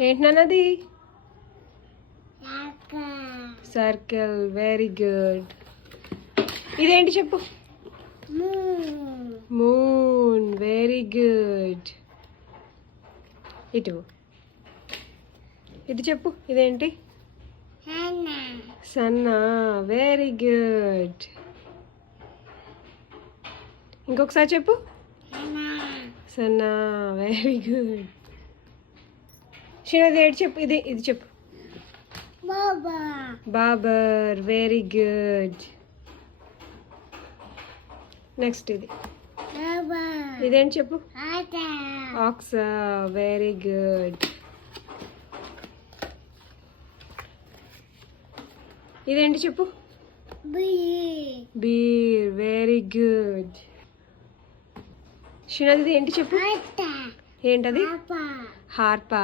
ఏంటి నాన్నది? Circle. Very good. ఇదేంటి చెప్పు? మూన్. Very good. ఇటు ఇది చెప్పు. ఇదేంటి? సన్నా. Very good. ఇంకొకసారి చెప్పు. సన్నా. Very good. శ్రీనాథ్ ఏంటి చెప్పు? ఇది చెప్పు. బాబర్. Very good. నెక్స్ట్ ఇదేంటి చెప్పు? ఆక్సా. Very good. ఇదేంటి చెప్పు? బీర్. Very good. శ్రీనాథ్ ఇది ఏంటి చెప్పు? ఏంటది? హార్పా.